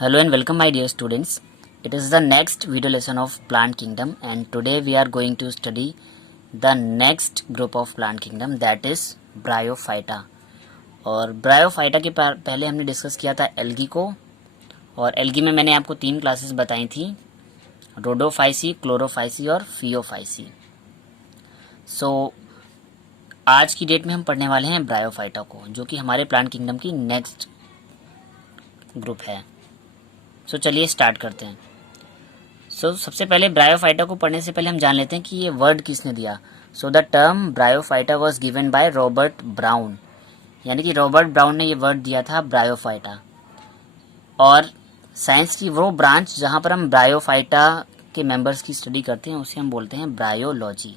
Hello and welcome my dear students. It is the next video lesson of plant kingdom and today we are going to study the next group of plant kingdom that is Bryophyta. और bryophyta के पहले हमने discuss किया था algae को और algae में मैंने आपको 3 क्लासेस बताई थी, रोडोफाइसी, क्लोरोफाइसी और फियोफाइसी. आज की डेट में हम पढ़ने वाले हैं ब्रायोफाइटा को, जो कि हमारे प्लांट किंगडम की नेक्स्ट ग्रुप है. चलिए स्टार्ट करते हैं. सबसे पहले ब्रायोफाइटा को पढ़ने से पहले हम जान लेते हैं कि ये वर्ड किसने दिया. The term bryophyta was given by Robert brown, यानी कि रॉबर्ट ब्राउन ने ये वर्ड दिया था ब्रायोफाइटा. और साइंस की वो ब्रांच जहाँ पर हम ब्रायोफाइटा के मेंबर्स की स्टडी करते हैं उसे हम बोलते हैं bryology.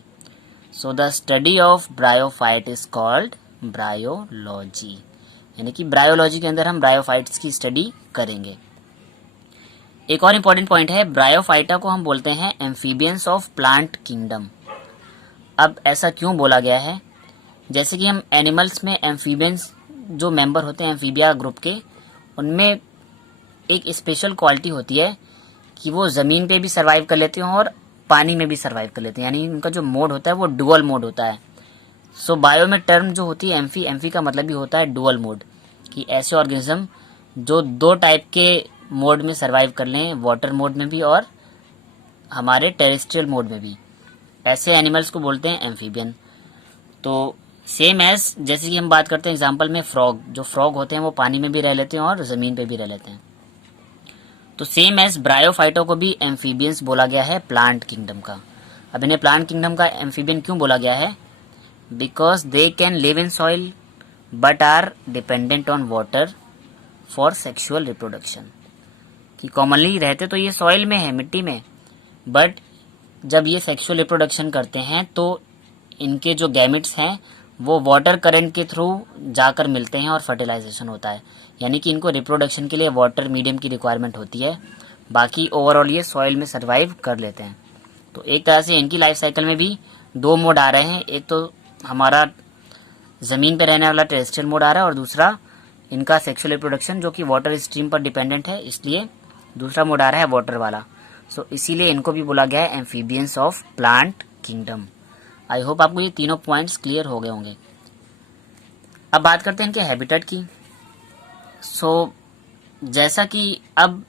The study of bryophyte is called bryology, यानी कि ब्रायोलॉजी के अंदर हम ब्रायोफाइट्स की स्टडी करेंगे. एक और इम्पॉर्टेंट पॉइंट है, ब्रायोफाइटा को हम बोलते हैं एम्फीबियंस ऑफ प्लांट किंगडम. अब ऐसा क्यों बोला गया है? जैसे कि हम एनिमल्स में एम्फीबियंस जो मेंबर होते हैं एम्फीबिया ग्रुप के, उनमें एक स्पेशल क्वालिटी होती है कि वो ज़मीन पे भी सर्वाइव कर लेते हैं और पानी में भी सर्वाइव कर लेते हैं, यानी उनका जो मोड होता है वो डुअल मोड होता है. बायो में टर्म जो होती है एम्फी का मतलब भी होता है डुअल मोड, कि ऐसे ऑर्गेनिज्म जो 2 टाइप के मोड में सर्वाइव कर लें, वाटर मोड में भी और हमारे टेरेस्ट्रियल मोड में भी, ऐसे एनिमल्स को बोलते हैं एम्फीबियन. तो सेम एज जैसे कि हम बात करते हैं एग्जांपल में फ्रॉग, जो फ्रॉग होते हैं वो पानी में भी रह लेते हैं और ज़मीन पे भी रह लेते हैं. तो सेम एज ब्रायोफाइटो को भी एम्फीबियंस बोला गया है प्लांट किंगडम का. अब इन्हें प्लांट किंगडम का एम्फीबियन क्यों बोला गया है? Because they can live in soil but are dependent on water for sexual reproduction. कि कॉमनली रहते तो ये सॉइल में है, मिट्टी में, बट जब ये सेक्सुअल रिप्रोडक्शन करते हैं तो इनके जो गैमेट्स हैं वो वाटर करंट के थ्रू जाकर मिलते हैं और फर्टिलाइजेशन होता है, यानी कि इनको रिप्रोडक्शन के लिए वाटर मीडियम की रिक्वायरमेंट होती है. बाकी ओवरऑल ये सॉइल में सर्वाइव कर लेते हैं. तो एक तरह से इनकी लाइफ साइकिल में भी 2 मोड आ रहे हैं. एक तो हमारा ज़मीन पर रहने वाला टेरेस्ट्रियल मोड आ रहा है और दूसरा इनका सेक्सुअल रिप्रोडक्शन जो कि वाटर स्ट्रीम पर डिपेंडेंट है, इसलिए दूसरा मोड आ रहा है वाटर वाला. इसीलिए इनको भी बोला गया है amphibians of plant kingdom. I hope आपको ये तीनों पॉइंट्स क्लियर हो गए होंगे. अब बात करते हैं इनके हैबिटेट की. जैसा कि अब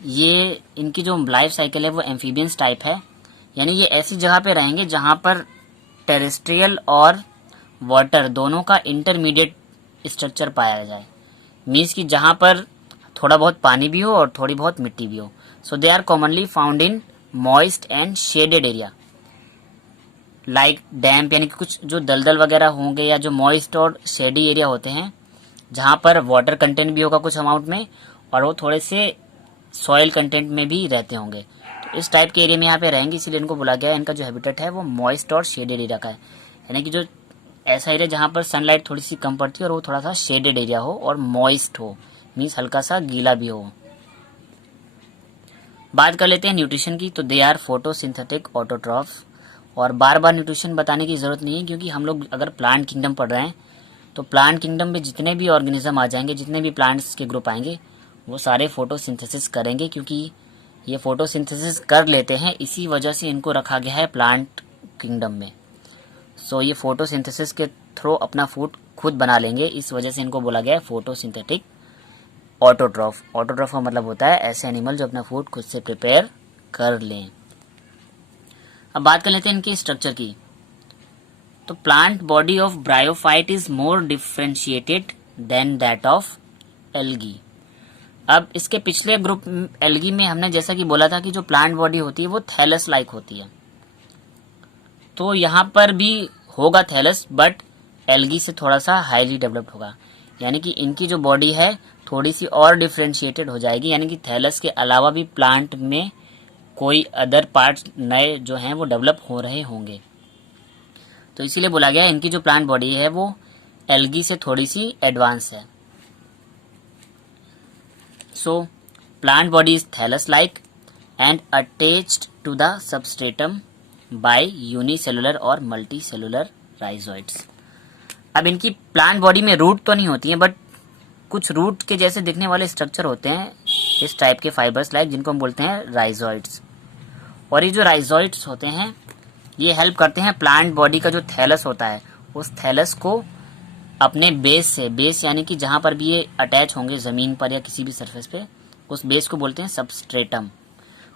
ये इनकी जो लाइफ साइकिल है वो एम्फीबियंस टाइप है, यानी ये ऐसी जगह पे रहेंगे जहाँ पर टेरेस्ट्रियल और वाटर दोनों का इंटरमीडिएट स्ट्रक्चर पाया जाए. मीन्स कि जहाँ पर थोड़ा बहुत पानी भी हो और थोड़ी बहुत मिट्टी भी हो. They are commonly found in moist and shaded area like damp, यानी कि कुछ जो दलदल वगैरह होंगे या जो मॉइस्ट और शेडी एरिया होते हैं जहाँ पर वाटर कंटेंट भी होगा कुछ अमाउंट में और वो थोड़े से सॉइल कंटेंट में भी रहते होंगे. तो इस टाइप के एरिया में यहाँ पे रहेंगे, इसीलिए इनको बोला गया है इनका जो हैबिटेट है वो मॉइस्ट और शेडेड एरिया का है, यानी कि जो ऐसा एरिया जहाँ पर सनलाइट थोड़ी सी कम पड़ती है और वो थोड़ा सा शेडेड एरिया हो और मॉइस्ट हो, मीन्स हल्का सा गीला भी हो. बात कर लेते हैं न्यूट्रिशन की. तो दे आर फोटोसिंथेटिक ऑटोट्रॉफ. और बार बार न्यूट्रिशन बताने की ज़रूरत नहीं है, क्योंकि हम लोग अगर प्लांट किंगडम पढ़ रहे हैं तो प्लांट किंगडम में जितने भी ऑर्गेनिज्म आ जाएंगे, जितने भी प्लांट्स के ग्रुप आएंगे, वो सारे फोटोसिंथेसिस करेंगे, क्योंकि ये फोटोसिंथेसिस कर लेते हैं, इसी वजह से इनको रखा गया है प्लांट किंगडम में. ये फोटोसिंथेसिस के थ्रू अपना फूड खुद बना लेंगे, इस वजह से इनको बोला गया है फोटोसिंथेटिक ऑटोट्रॉफ. ऑटोट्रॉफ का मतलब होता है ऐसे एनिमल जो अपना फूड खुद से प्रिपेयर कर लें. अब बात कर लेते हैं इनके स्ट्रक्चर की. तो plant body of bryophyte is more differentiated than that of algae. अब इसके पिछले ग्रुप एल्गी में हमने जैसा कि बोला था कि जो प्लांट बॉडी होती है वो थैलस लाइक होती है, तो यहाँ पर भी होगा थैलस, बट एल्गी से थोड़ा सा हाईली डेवलप्ड होगा, यानी कि इनकी जो बॉडी है थोड़ी सी और डिफरेंशिएटेड हो जाएगी, यानी कि थैलस के अलावा भी प्लांट में कोई अदर पार्ट्स नए जो हैं वो डेवलप हो रहे होंगे. तो इसीलिए बोला गया इनकी जो प्लांट बॉडी है वो एल्गी से थोड़ी सी एडवांस है. Plant body is thallus like and attached to the substratum by unicellular और मल्टीसेलुलर राइजोइड्स. अब इनकी प्लांट बॉडी में रूट तो नहीं होती हैं, बट कुछ रूट के जैसे दिखने वाले स्ट्रक्चर होते हैं इस टाइप के फाइबर्स लाइक, जिनको हम बोलते हैं राइजोइड्स। और ये जो राइजोइड्स होते हैं ये हेल्प करते हैं प्लांट बॉडी का जो थैलस होता है उस थैलस को अपने बेस से, बेस यानी कि जहाँ पर भी ये अटैच होंगे ज़मीन पर या किसी भी सरफेस पे, उस बेस को बोलते हैं सबस्ट्रेटम।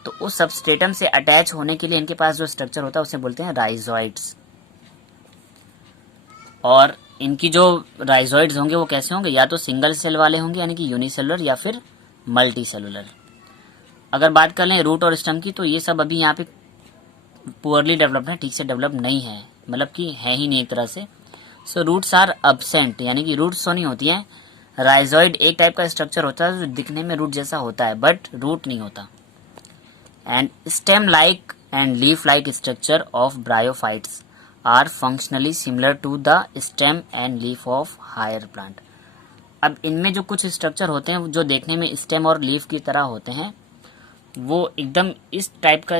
तो उस सबस्ट्रेटम से अटैच होने के लिए इनके पास जो स्ट्रक्चर होता है उसे बोलते हैं राइजोइड्स। और इनकी जो राइजोइड्स होंगे वो कैसे होंगे, या तो सिंगल सेल वाले होंगे यानी कि यूनिसेलुलर, या फिर मल्टी सेलुलर। अगर बात कर लें रूट और स्टेम की, तो ये सब अभी यहाँ पे पुअरली डेवलप्ड है, ठीक से डेवलप नहीं है, मतलब कि है ही नहीं एक तरह से। सो रूट्स आर अब्सेंट, यानी कि रूट्स तो नहीं होती हैं। राइजोइड एक टाइप का स्ट्रक्चर होता है जो दिखने में रूट जैसा होता है बट रूट नहीं होता। And stem like and leaf like structure of bryophytes are functionally similar to the stem and leaf of higher plant. अब इनमें जो कुछ स्ट्रक्चर होते हैं जो देखने में स्टेम और लीफ की तरह होते हैं, वो एकदम इस टाइप का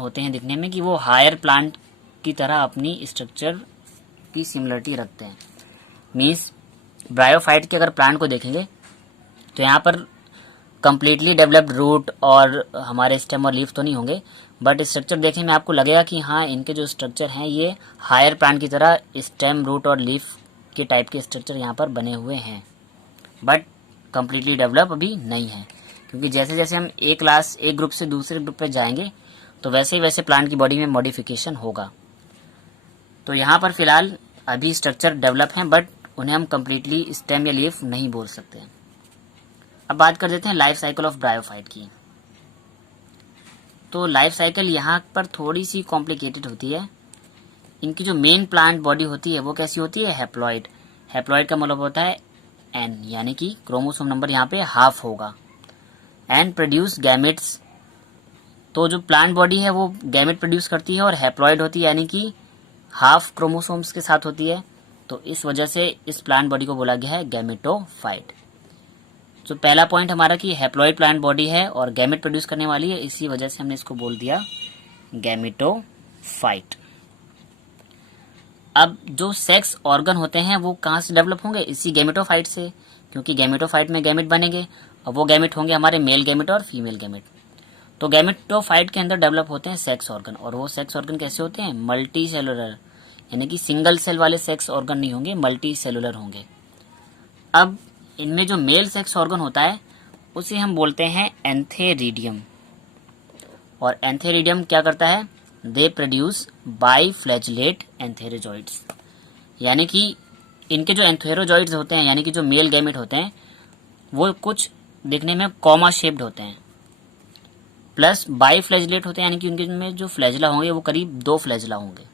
होते हैं दिखने में कि वो हायर प्लांट की तरह अपनी स्ट्रक्चर की सिमिलरिटी रखते हैं। मीन्स ब्रायोफाइट के अगर प्लांट को देखेंगे तो यहाँ पर कम्प्लीटली डेवलप्ड रूट और हमारे स्टेम और लीफ तो नहीं होंगे, बट स्ट्रक्चर देखने में आपको लगेगा कि हाँ इनके जो स्ट्रक्चर हैं ये हायर प्लांट की तरह स्टेम, रूट और लीफ के टाइप के स्ट्रक्चर यहाँ पर बने हुए हैं, बट कम्प्लीटली डेवलप अभी नहीं है। क्योंकि जैसे जैसे हम एक ग्रुप से दूसरे ग्रुप पे जाएंगे तो वैसे ही वैसे प्लांट की बॉडी में मॉडिफिकेशन होगा। तो यहाँ पर फिलहाल अभी स्ट्रक्चर डेवलप हैं बट उन्हें हम कम्प्लीटली स्टेम या लीफ नहीं बोल सकते। अब बात कर देते हैं लाइफ साइकिल ऑफ ब्रायोफाइट की। तो लाइफ साइकिल यहाँ पर थोड़ी सी कॉम्प्लिकेटेड होती है। इनकी जो मेन प्लांट बॉडी होती है वो कैसी होती है, हैप्लॉइड। हैप्लॉइड का मतलब होता है एन, यानी कि क्रोमोसोम नंबर यहाँ पे हाफ होगा। एंड प्रोड्यूस गैमेट्स, तो जो प्लांट बॉडी है वो गैमेट प्रोड्यूस करती है और हैप्लॉइड होती है यानी कि हाफ क्रोमोसोम्स के साथ होती है। तो इस वजह से इस प्लांट बॉडी को बोला गया है गैमेटोफाइट। तो पहला पॉइंट हमारा कि हैप्लॉइड प्लांट बॉडी है और गैमेट प्रोड्यूस करने वाली है, इसी वजह से हमने इसको बोल दिया गैमेटोफाइट। अब जो सेक्स ऑर्गन होते हैं वो कहाँ से डेवलप होंगे, इसी गैमेटोफाइट से, क्योंकि गैमेटोफाइट में गैमेट बनेंगे और वो गैमेट होंगे हमारे मेल गैमेट और फीमेल गैमेट। तो गैमेटोफाइट के अंदर डेवलप होते हैं सेक्स ऑर्गन, और वो सेक्स ऑर्गन कैसे होते हैं, मल्टी सेलुलर, यानी कि सिंगल सेल वाले सेक्स ऑर्गन नहीं होंगे, मल्टी सेलुलर होंगे। अब इनमें जो मेल सेक्स ऑर्गन होता है उसे हम बोलते हैं एंथेरिडियम। और एंथेरिडियम क्या करता है, दे प्रोड्यूस बाइफ्लैजिलेट एंथेरोजॉइड्स, यानी कि इनके जो एंथेरोजॉइड्स होते हैं यानी कि जो मेल गैमेट होते हैं वो कुछ दिखने में कॉमा शेप्ड होते हैं, प्लस बाइफ्लैजिलेट होते हैं यानी कि उनके में जो फ्लैजिला होंगे वो करीब 2 फ्लैजिला होंगे।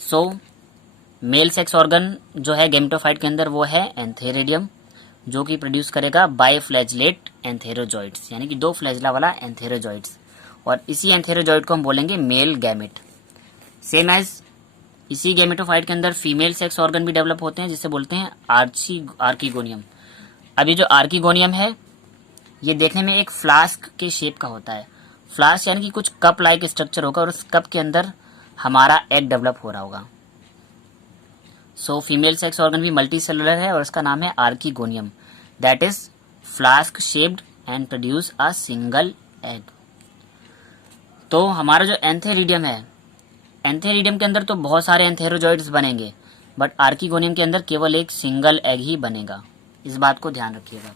सो मेल सेक्स ऑर्गन जो है गैमेटोफाइट के अंदर वो है एंथेरिडियम, जो कि प्रोड्यूस करेगा बाइफ्लैजिलेट एंथेरोजॉइड्स, यानी कि 2 फ्लैजिला वाला एंथेरोजॉइड्स, और इसी एंथेरोजॉइड को हम बोलेंगे मेल गैमेट। सेम एज इसी गैमेटोफाइट के अंदर फीमेल सेक्स ऑर्गन भी डेवलप होते हैं जिसे बोलते हैं आर्कीगोनियम। अभी जो आर्कीगोनियम है ये देखने में एक फ्लास्क के शेप का होता है। फ्लास्क यानी कि कुछ कप लाइक स्ट्रक्चर होगा और उस कप के अंदर हमारा एग डेवलप हो रहा होगा। सो फीमेल सेक्स ऑर्गन भी मल्टी सेलुलर है और इसका नाम है archegonium, that is flask shaped and produce a single egg. तो हमारा जो एंथेरिडियम है, एंथेरिडियम के अंदर तो बहुत सारे एंथेरोजॉइड्स बनेंगे बट आर्कीगोनियम के अंदर केवल एक सिंगल एग ही बनेगा, इस बात को ध्यान रखिएगा।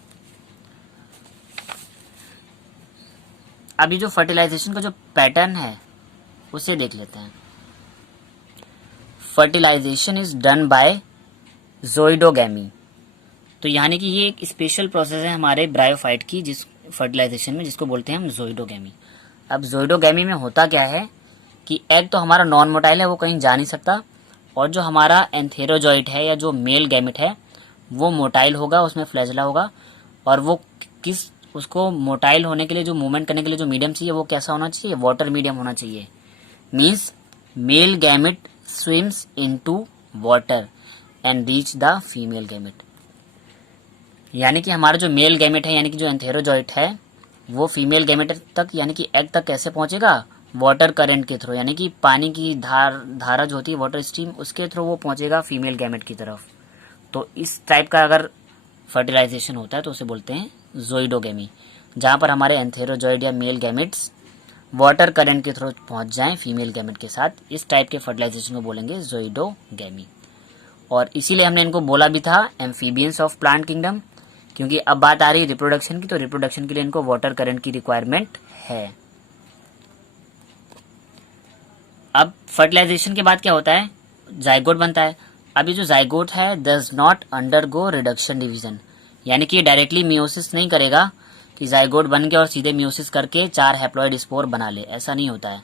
अभी जो फर्टिलाइजेशन का जो पैटर्न है उसे देख लेते हैं। Fertilization is done by zoidogamy. तो यानी कि ये एक स्पेशल प्रोसेस है हमारे ब्रायोफाइट की जिस फर्टिलाइजेशन में, जिसको बोलते हैं हम ज़ोइडोगैमी। अब ज़ोइडोगैमी में होता क्या है कि एग तो हमारा नॉन मोटाइल है, वो कहीं जा नहीं सकता, और जो हमारा एंथेरोजॉइड है या जो मेल गैमेट है वो मोटाइल होगा, उसमें फ्लैजिला होगा, और वो उसको मोटाइल होने के लिए जो मूवमेंट करने के लिए जो मीडियम चाहिए वो कैसा होना चाहिए, वाटर मीडियम होना चाहिए। Means male gamete swims into water and reach the female gamete. यानी कि हमारा जो मेल गैमेट है यानी कि जो एंथेरोजॉइड है वो फीमेल गैमेट तक यानी कि एग तक कैसे पहुंचेगा, वाटर करंट के थ्रू, यानी कि पानी की धारा जो होती है वाटर स्ट्रीम, उसके थ्रू वो पहुंचेगा फीमेल गैमेट की तरफ। तो इस टाइप का अगर फर्टिलाइजेशन होता है तो उसे बोलते हैं ज़ोइडोगेमी, जहाँ पर हमारे एंथेरोजॉइड या मेल गैमेट्स वाटर करंट के थ्रू पहुँच जाएं फीमेल गैमेट के साथ, इस टाइप के फर्टिलाइजेशन को बोलेंगे ज़ोइडोगेमी। और इसीलिए हमने इनको बोला भी था एम्फीबियंस ऑफ प्लांट किंगडम, क्योंकि अब बात आ रही है रिप्रोडक्शन की, तो रिप्रोडक्शन के लिए इनको वाटर करंट की रिक्वायरमेंट है। अब फर्टिलाइजेशन के बाद क्या होता है, जाइगोट बनता है। अब ये जो जाइगोट है does not undergo reduction division, यानी कि ये डायरेक्टली मियोसिस नहीं करेगा कि जाइगोट बन के और सीधे मियोसिस करके 4 हैप्लॉइड स्पोर बना ले, ऐसा नहीं होता है।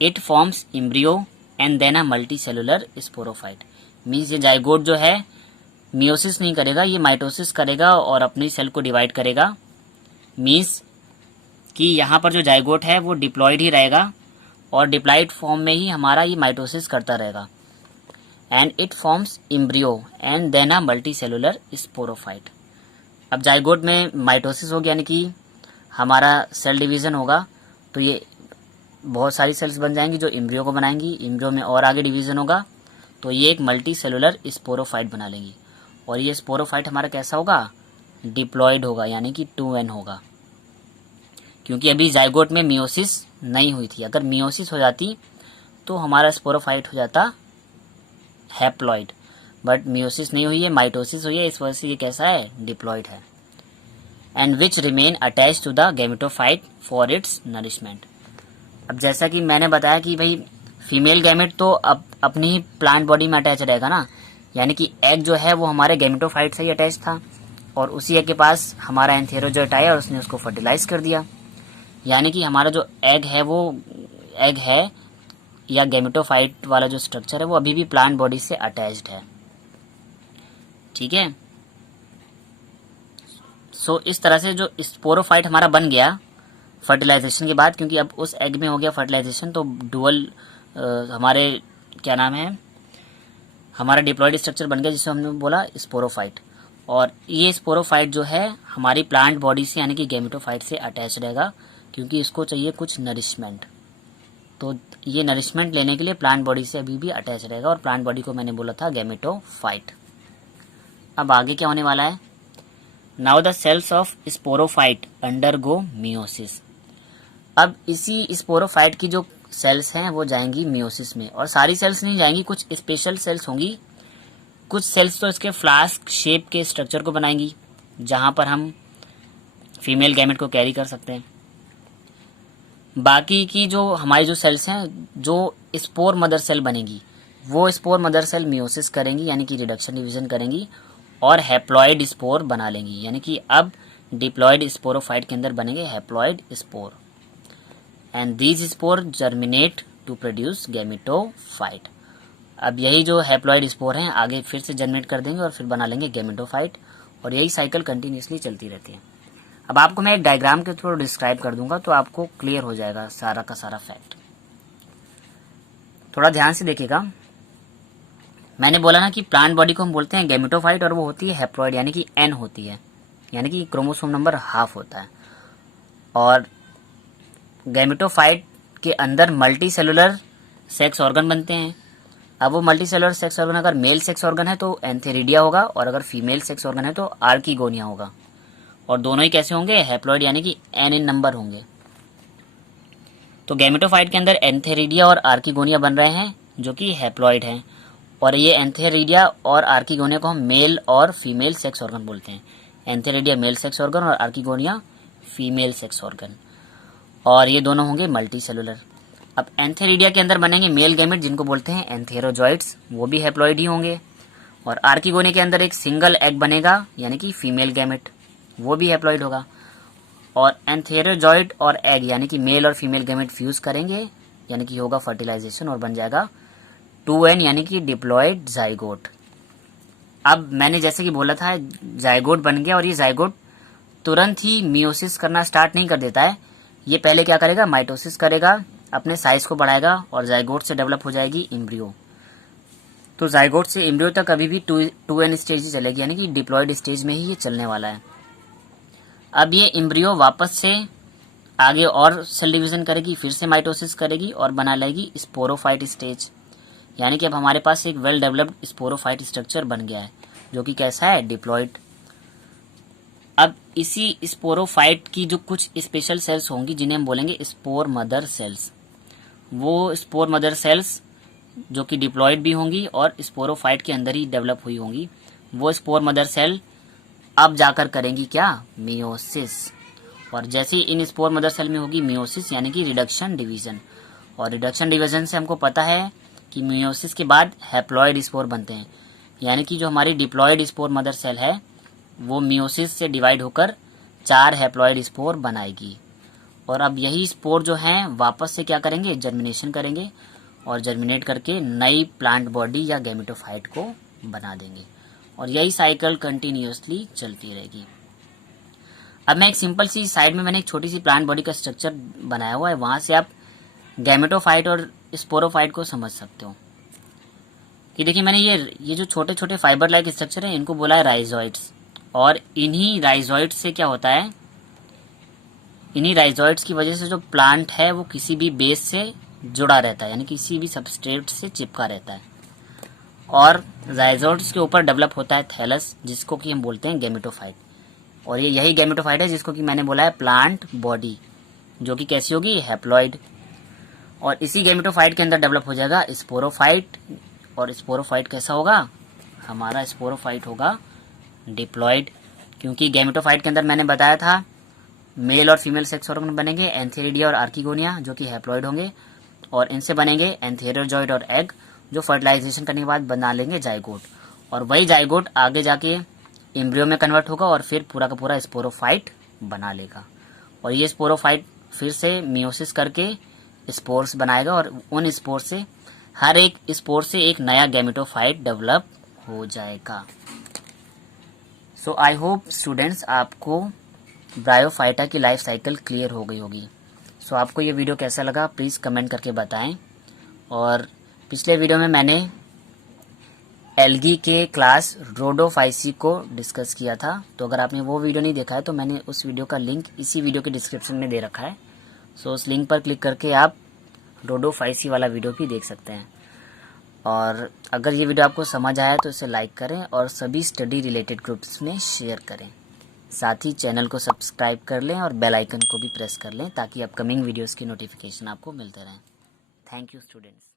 It forms embryo and then a multicellular sporophyte, means ये जाइगोट जो है मियोसिस नहीं करेगा, ये माइटोसिस करेगा और अपनी सेल को डिवाइड करेगा। मीन्स कि यहाँ पर जो जाइगोट है वो डिप्लॉयड ही रहेगा और डिप्लॉयड फॉर्म में ही हमारा ये माइटोसिस करता रहेगा। And it forms embryo and then a multicellular sporophyte. अब जाइगोट में माइटोसिस हो गया, यानी कि हमारा सेल डिवीज़न होगा, तो ये बहुत सारी सेल्स बन जाएंगी जो एम्ब्रियो को बनाएंगी। एम्ब्रियो में और आगे डिवीज़न होगा तो ये एक मल्टी सेलुलर स्पोरोफाइट बना लेंगी। और ये स्पोरोफाइट हमारा कैसा होगा, डिप्लॉयड होगा, यानी कि 2n होगा, क्योंकि अभी जाइगोट में मियोसिस नहीं हुई थी। अगर मियोसिस हो जाती तो हमारा स्पोरोफाइट हो जाता हैप्लॉइड, बट मियोसिस नहीं हुई है, माइटोसिस हुई है, इस वजह से ये कैसा है, डिप्लॉयड है। And which remain attach to the gametophyte for its nourishment. अब जैसा कि मैंने बताया कि भाई फीमेल गैमेट तो अपनी ही प्लांट बॉडी में अटैच रहेगा ना, यानी कि एग जो है वो हमारे गैमेटोफाइट से ही अटैच था और उसी एग के पास हमारा एंथेरोजॉइट आया और उसने उसको फर्टिलाइज कर दिया। यानी कि हमारा जो एग है वो एग है या गैमेटोफाइट वाला जो स्ट्रक्चर है वो अभी भी प्लांट बॉडी से अटैच्ड है। ठीक है, सो इस तरह से जो स्पोरोफाइट हमारा बन गया फर्टिलाइजेशन के बाद, क्योंकि अब उस एग में हो गया फर्टिलाइजेशन, तो डुअल हमारे क्या नाम है, हमारा डिप्लॉयड स्ट्रक्चर बन गया जिसे हमने बोला स्पोरोफाइट। और ये स्पोरोफाइट जो है हमारी प्लांट बॉडी से यानी कि गैमेटोफाइट से अटैच रहेगा, क्योंकि इसको चाहिए कुछ नरिशमेंट। तो ये नरिशमेंट लेने के लिए प्लांट बॉडी से अभी भी अटैच रहेगा और प्लांट बॉडी को मैंने बोला था गैमेटोफाइट। अब आगे क्या होने वाला है, now the cells of sporophyte undergo meiosis. अब इसी स्पोरोफाइट की जो सेल्स हैं वो जाएंगी मियोसिस में, और सारी सेल्स नहीं जाएंगी, कुछ स्पेशल सेल्स होंगी। कुछ सेल्स तो इसके फ्लास्क शेप के स्ट्रक्चर को बनाएंगी जहां पर हम फीमेल गैमेट को कैरी कर सकते हैं। बाकी की जो हमारी जो सेल्स हैं जो स्पोर मदर सेल बनेगी, वो स्पोर मदर सेल मियोसिस करेंगी यानी कि रिडक्शन डिवीजन करेंगी और हैप्लॉइड स्पोर बना लेंगी, यानी कि अब डिप्लॉयड स्पोरोफाइट के अंदर बनेंगे haploid spore. And these spore germinate to produce gametophyte. अब यही जो हैप्लॉइड स्पोर हैं आगे फिर से जर्मिनेट कर देंगे और फिर बना लेंगे गैमेटोफाइट, और यही साइकिल कंटिन्यूसली चलती रहती है। अब आपको मैं एक डायग्राम के थ्रू डिस्क्राइब कर दूंगा तो आपको क्लियर हो जाएगा सारा का सारा फैक्ट। थोड़ा ध्यान से देखिएगा, मैंने बोला ना कि प्लांट बॉडी को हम बोलते हैं गैमेटोफाइट और वो होती है हैप्लॉइड यानी कि n होती है, यानी कि क्रोमोसोम नंबर हाफ होता है। और गैमेटोफाइट के अंदर मल्टी सेलुलर सेक्स ऑर्गन बनते हैं। अब वो मल्टी सेलुलर सेक्स ऑर्गन अगर मेल सेक्स ऑर्गन है तो एंथेरिडिया होगा और अगर फीमेल सेक्स ऑर्गन है तो आर्किगोनिया होगा, और दोनों ही कैसे होंगे, हैप्लॉइड यानी कि n इन नंबर होंगे। तो गैमेटोफाइट के अंदर एंथेरिडिया और आर्किगोनिया बन रहे हैं जो कि हैप्लॉइड हैं, और ये एंथेरिडिया और आर्किगोनिया को हम मेल और फीमेल सेक्स ऑर्गन बोलते हैं। एंथेरिडिया मेल सेक्स ऑर्गन और आर्किगोनिया फीमेल सेक्स ऑर्गन, और ये दोनों होंगे मल्टी सेलुलर। अब एंथेरिडिया के अंदर बनेंगे मेल गैमेट जिनको बोलते हैं एंथेरोजॉइड्स, वो भी हैप्लॉइड ही होंगे। और आर्किगोनिया के अंदर एक सिंगल एग बनेगा यानी कि फीमेल गैमेट, वो भी हैप्लॉइड होगा। और एंथेरोजॉइड और एग यानी कि मेल और फीमेल गैमेट फ्यूज करेंगे यानी कि होगा फर्टिलाइजेशन और बन जाएगा 2n यानी कि डिप्लॉयड जाइगोट। अब मैंने जैसे कि बोला था जाइगोट बन गया, और ये जाइगोट तुरंत ही मियोसिस करना स्टार्ट नहीं कर देता है। ये पहले क्या करेगा, माइटोसिस करेगा, अपने साइज को बढ़ाएगा और जाइगोट से डेवलप हो जाएगी एम्ब्रियो। तो जाइगोट से एम्ब्रियो तक अभी भी 2n स्टेज ही चलेगी, यानी कि डिप्लॉयड स्टेज में ही ये चलने वाला है। अब ये एम्ब्रियो वापस से आगे और सेल डिवीजन करेगी, फिर से माइटोसिस करेगी और बना लेगी स्पोरोफाइट स्टेज, यानी कि अब हमारे पास एक वेल डेवलप्ड स्पोरोफाइट स्ट्रक्चर बन गया है जो कि कैसा है, डिप्लॉयड। अब इसी स्पोरोफाइट की जो कुछ स्पेशल सेल्स होंगी जिन्हें हम बोलेंगे स्पोर मदर सेल्स, वो स्पोर मदर सेल्स जो कि डिप्लॉयड भी होंगी और स्पोरोफाइट के अंदर ही डेवलप हुई होंगी, वो स्पोर मदर सेल अब जाकर करेंगी क्या, मियोसिस। और जैसे ही इन स्पोर मदर सेल में होगी मियोसिस यानी कि रिडक्शन डिवीजन, और रिडक्शन डिवीजन से हमको पता है कि मियोसिस के बाद हैप्लॉइड स्पोर बनते हैं, यानी कि जो हमारी डिप्लॉयड स्पोर मदर सेल है वो मियोसिस से डिवाइड होकर 4 हैप्लॉइड स्पोर बनाएगी। और अब यही स्पोर जो हैं वापस से क्या करेंगे, जर्मिनेशन करेंगे और जर्मिनेट करके नई प्लांट बॉडी या गैमेटोफाइट को बना देंगे, और यही साइकिल कंटिन्यूअसली चलती रहेगी। अब मैं एक सिंपल सी साइड में मैंने एक छोटी सी प्लांट बॉडी का स्ट्रक्चर बनाया हुआ है, वहां से आप गैमेटोफाइट और स्पोरोफाइट को समझ सकते हो कि देखिए मैंने ये जो छोटे छोटे फाइबर लाइक स्ट्रक्चर है इनको बोला है राइजोइड्स, और इन्हीं राइजोइड्स से क्या होता है, इन्हीं राइजोइड्स की वजह से जो प्लांट है वो किसी भी बेस से जुड़ा रहता है, यानी किसी भी सबस्ट्रेट से चिपका रहता है, और राइजोइड्स के ऊपर डेवलप होता है थैलस जिसको कि हम बोलते हैं गैमेटोफाइट, और ये यही गैमेटोफाइट है जिसको कि मैंने बोला है प्लांट बॉडी, जो कि कैसी होगी, हैप्लॉइड। और इसी गैमेटोफाइट के अंदर डेवलप हो जाएगा स्पोरोफाइट, और स्पोरोफाइट कैसा होगा, हमारा स्पोरोफाइट होगा डिप्लॉयड, क्योंकि गैमेटोफाइट के अंदर मैंने बताया था मेल और फीमेल सेक्स ऑर्गन बनेंगे, एंथेरिडिया और आर्किगोनिया जो कि हैप्लॉइड होंगे, और इनसे बनेंगे एंथेरोजॉइड और एग जो फर्टिलाइजेशन करने के बाद बना लेंगे जाइगोट, और वही जाइगोट आगे जाके एम्ब्रियो में कन्वर्ट होगा और फिर पूरा का पूरा स्पोरोफाइट बना लेगा, और ये स्पोरोफाइट फिर से मियोसिस करके स्पोर्स बनाएगा, और उन स्पोर से हर एक स्पोर से एक नया गैमेटोफाइट डेवलप हो जाएगा। सो आई होप स्टूडेंट्स आपको ब्रायोफाइटा की लाइफ साइकिल क्लियर हो गई होगी। सो आपको ये वीडियो कैसा लगा प्लीज़ कमेंट करके बताएं, और पिछले वीडियो में मैंने एल्गी के क्लास रोडोफाइसी को डिस्कस किया था, तो अगर आपने वो वीडियो नहीं देखा है तो मैंने उस वीडियो का लिंक इसी वीडियो के डिस्क्रिप्शन में दे रखा है। सो उस लिंक पर क्लिक करके आप रोडोफाइसी वाला वीडियो भी देख सकते हैं। और अगर ये वीडियो आपको समझ आया तो इसे लाइक करें और सभी स्टडी रिलेटेड ग्रुप्स में शेयर करें, साथ ही चैनल को सब्सक्राइब कर लें और बेल आइकन को भी प्रेस कर लें ताकि अपकमिंग वीडियोस की नोटिफिकेशन आपको मिलते रहें। Thank you students.